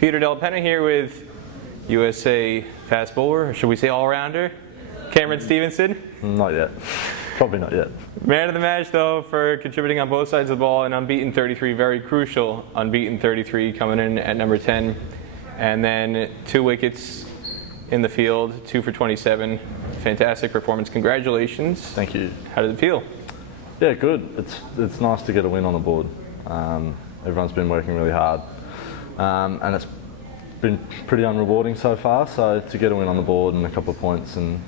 Peter Del Penna here with USA fast bowler, or should we say all-rounder, Cameron Stevenson. Not yet. Probably not yet. Man of the match, though, for contributing on both sides of the ball, an unbeaten 33, very crucial unbeaten 33 coming in at number 10. And then 2 wickets in the field, 2 for 27. Fantastic performance. Congratulations. Thank you. How did it feel? Yeah, good. It's nice to get a win on the board. Everyone's been working really hard. And it's been pretty unrewarding so far, so to get a win on the board and a couple of points and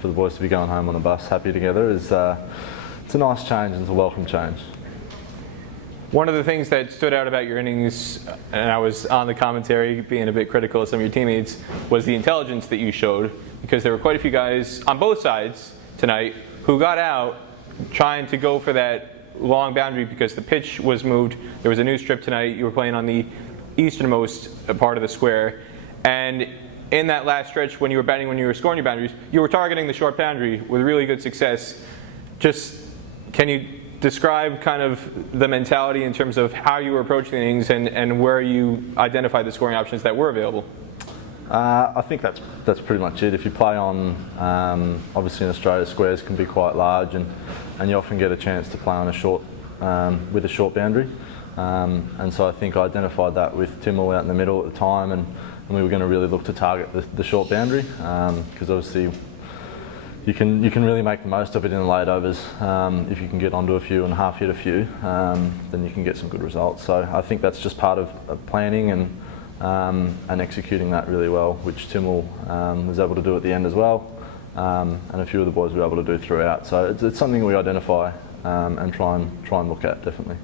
for the boys to be going home on a bus happy together is it's a nice change and it's a welcome change. One of the things that stood out about your innings, and I was on the commentary being a bit critical of some of your teammates, was the intelligence that you showed, because there were quite a few guys on both sides tonight who got out trying to go for that long boundary because the pitch was moved. There was a new strip tonight. You were playing on the easternmost part of the square, and in that last stretch when you were batting, when you were scoring your boundaries, you were targeting the short boundary with really good success. Just can you describe kind of the mentality in terms of how you were approaching the innings and where you identified the scoring options that were available? I think that's pretty much it. If you play on, obviously in Australia, squares can be quite large, and you often get a chance to play on a short, with a short boundary. And so I think I identified that with Timmel out in the middle at the time, and we were going to really look to target the short boundary, because obviously you can really make the most of it in the late overs. If you can get onto a few and half hit a few, then you can get some good results. So I think that's just part of planning and executing that really well, which Timmel was able to do at the end as well, and a few of the boys were able to do throughout. So it's something we identify and try and look at, definitely.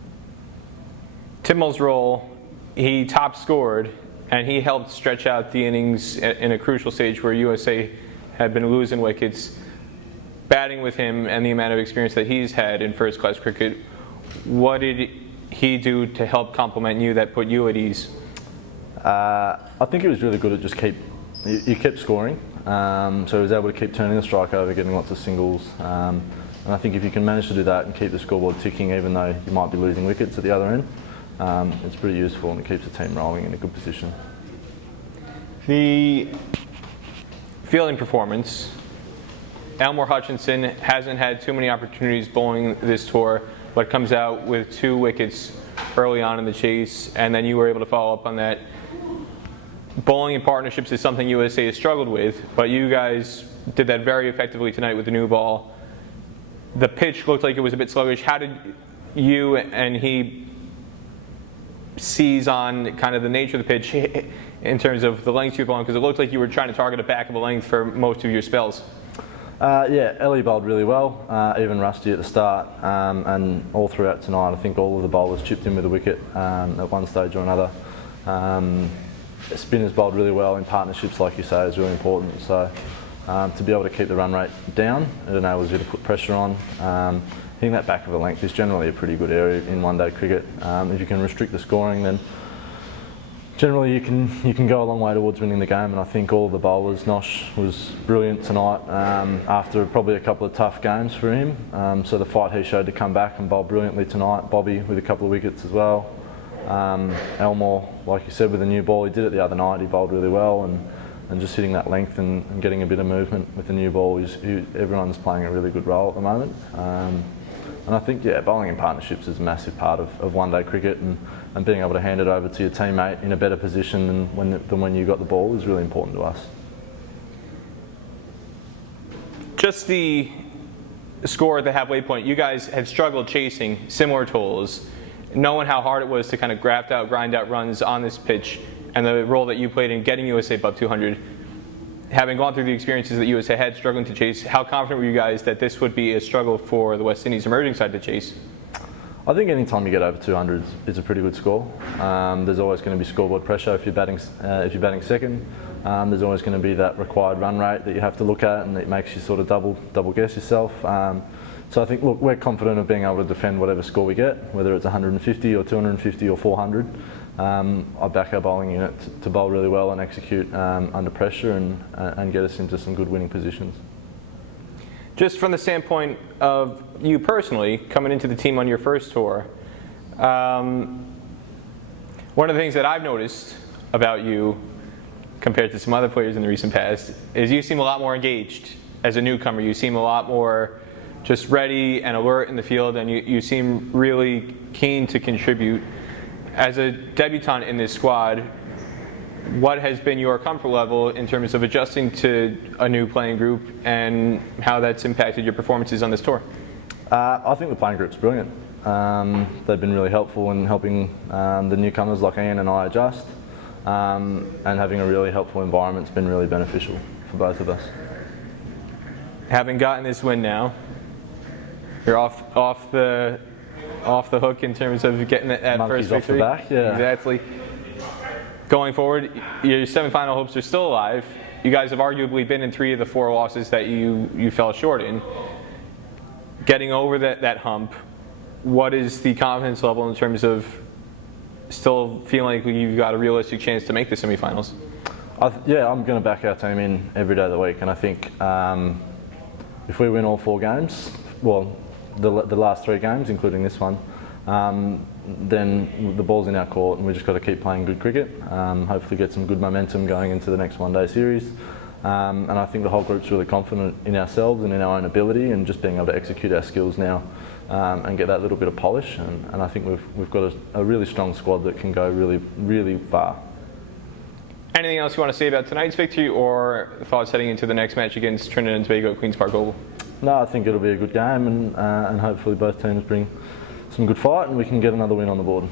Timmel's role, he top scored, and he helped stretch out the innings in a crucial stage where USA had been losing wickets. Batting with him and the amount of experience that he's had in first-class cricket, what did he do to help complement you that put you at ease? I think he was really good at just he kept scoring, so he was able to keep turning the strike over, getting lots of singles, and I think if you can manage to do that and keep the scoreboard ticking even though you might be losing wickets at the other end, it's pretty useful and it keeps the team rolling in a good position. The fielding performance, Elmore Hutchinson hasn't had too many opportunities bowling this tour, but comes out with 2 wickets early on in the chase, and then you were able to follow up on that. Bowling in partnerships is something USA has struggled with, but you guys did that very effectively tonight with the new ball. The pitch looked like it was a bit sluggish. How did you and he seize on kind of the nature of the pitch in terms of the length you were bowling? Because it looked like you were trying to target a back of a length for most of your spells. Yeah, Ellie bowled really well, even Rusty at the start, and all throughout tonight I think all of the bowlers chipped in with a wicket at one stage or another. Spinners bowled really well in partnerships, like you say, is really important. So to be able to keep the run rate down, it enables you to put pressure on. Hitting that back of a length is generally a pretty good area in one-day cricket. If you can restrict the scoring, then generally you can go a long way towards winning the game, and I think all of the bowlers, Nosh was brilliant tonight after probably a couple of tough games for him. So the fight he showed to come back and bowl brilliantly tonight. Bobby with a couple of wickets as well. Elmore, like you said, with the new ball, he did it the other night, he bowled really well, and just hitting that length and getting a bit of movement with the new ball, everyone's playing a really good role at the moment. And I think, yeah, bowling in partnerships is a massive part of one-day cricket, and being able to hand it over to your teammate in a better position than when you got the ball is really important to us. Just the score at the halfway point, you guys had struggled chasing similar totals, knowing how hard it was to kind of grind out runs on this pitch, and the role that you played in getting USA above 200. Having gone through the experiences that USA had struggling to chase, how confident were you guys that this would be a struggle for the West Indies emerging side to chase? I think any time you get over 200 is a pretty good score. There's always going to be scoreboard pressure if you're batting second. There's always going to be that required run rate that you have to look at, and it makes you sort of double guess yourself. So I think, look, we're confident of being able to defend whatever score we get, whether it's 150 or 250 or 400. I back our bowling unit to bowl really well and execute under pressure and get us into some good winning positions. Just from the standpoint of you personally, coming into the team on your first tour, one of the things that I've noticed about you compared to some other players in the recent past is you seem a lot more engaged as a newcomer. You seem a lot more just ready and alert in the field, and you seem really keen to contribute. As a debutant in this squad, what has been your comfort level in terms of adjusting to a new playing group and how that's impacted your performances on this tour? I think the playing group's brilliant. They've been really helpful in helping the newcomers like Ian and I adjust, and having a really helpful environment's been really beneficial for both of us. Having gotten this win now, you're off the hook in terms of getting that Monkeys first victory. off the back, yeah. Exactly. Going forward, your semifinal hopes are still alive. You guys have arguably been in 3 of the 4 losses that you fell short in. Getting over that hump, what is the confidence level in terms of still feeling like you've got a realistic chance to make the semifinals? Yeah, I'm going to back our team in every day of the week, and I think if we win all 4 games, well, the last 3 games, including this one, then the ball's in our court and we've just got to keep playing good cricket, hopefully get some good momentum going into the next one-day series. And I think the whole group's really confident in ourselves and in our own ability and just being able to execute our skills now and get that little bit of polish. And I think we've got a really strong squad that can go really, really far. Anything else you want to say about tonight's victory or thoughts heading into the next match against Trinidad and Tobago at Queen's Park Oval? No, I think it'll be a good game and hopefully both teams bring some good fight and we can get another win on the board.